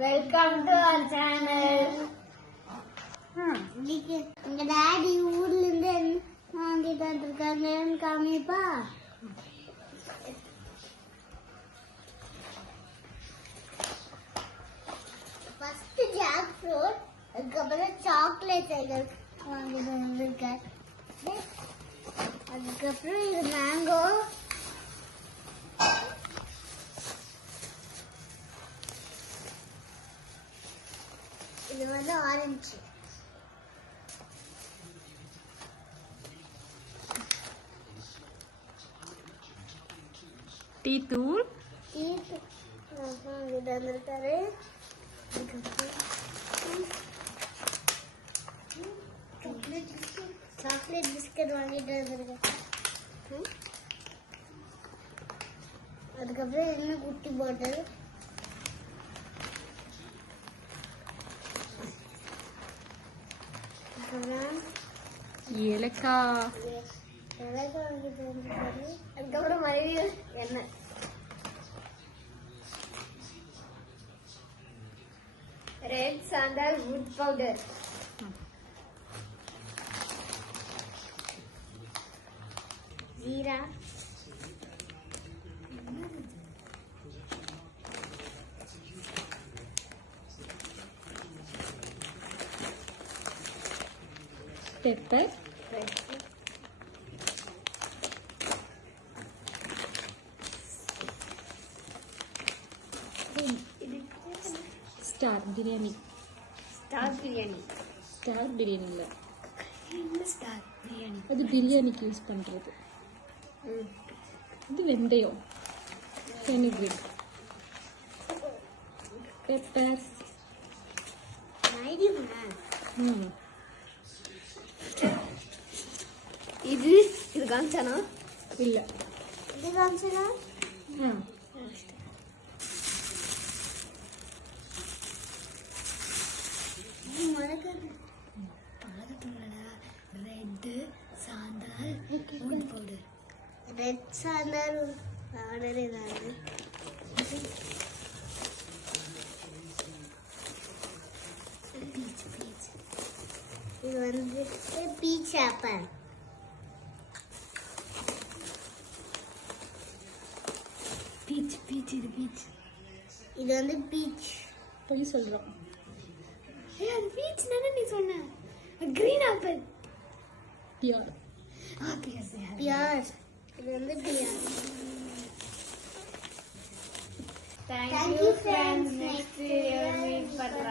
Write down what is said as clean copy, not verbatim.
Welcome to our channel. எங்க daddy ஊர்ல இருந்து வாங்கிட்டு வந்திருக்காங்கன்னு காமிப்பா. ஃபர்ஸ்ட் ஜாக் ஃப்ரூட், அதுக்கப்புறம் சாக்லேட் வாங்கிட்டு வந்திருக்கேன். அதுக்கப்புறம் இது மேங்கோ, இது வந்து ஆரஞ்சு. டீ தூள் வாங்கிட்டு வந்திருக்காரு. சாக்லேட் பிஸ்கட் வாங்கிட்டு வந்திருக்கேன். அதுக்கப்புறம் என்ன குட்டி பாட்டில், ஏலக்காய், வாங்கிட்டு வந்திருக்காரு. அதுக்கப்புறம் மறுபடியும் எண்ணெய், red sandal would powder, jeera, pepper, star biryani. Star biryani. Star biryani இல்லை, ஸ்டார் பிரியாணி அது பிரியாணிக்கு யூஸ் பண்ணுறது. இது வெந்தயம், ஃபெனுக்ரிக், பெப்பர். இது இது காமிச்சானா? இல்லை, இது காமிச்சனா? ரெட் சாண்டல் பவுடர் இதாது. இது வந்து பீச் ஆப்பிள். பீச் பீச் இது பீச். இது வந்து பீச். போய் சொல்கிறோம். அது பீச் தானே நீ சொன்ன. Green apple. பியார். பியார். இது வந்து Pyaar. Thank you friends. Next video meet பண்றோம்.